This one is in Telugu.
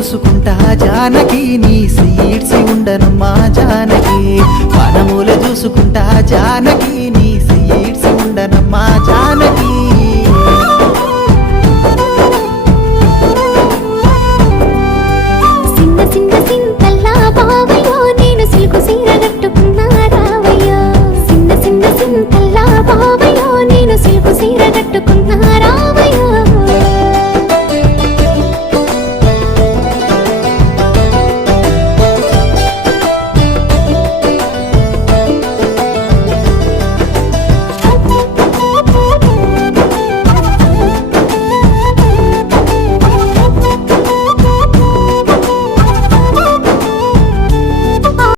చూసుకుంటా జానకి నీ సీడ్స్ ఉండను మా జానకి. మనముల చూసుకుంటా జానకి నీ సీడ్స్ ఉండను మా జానకి.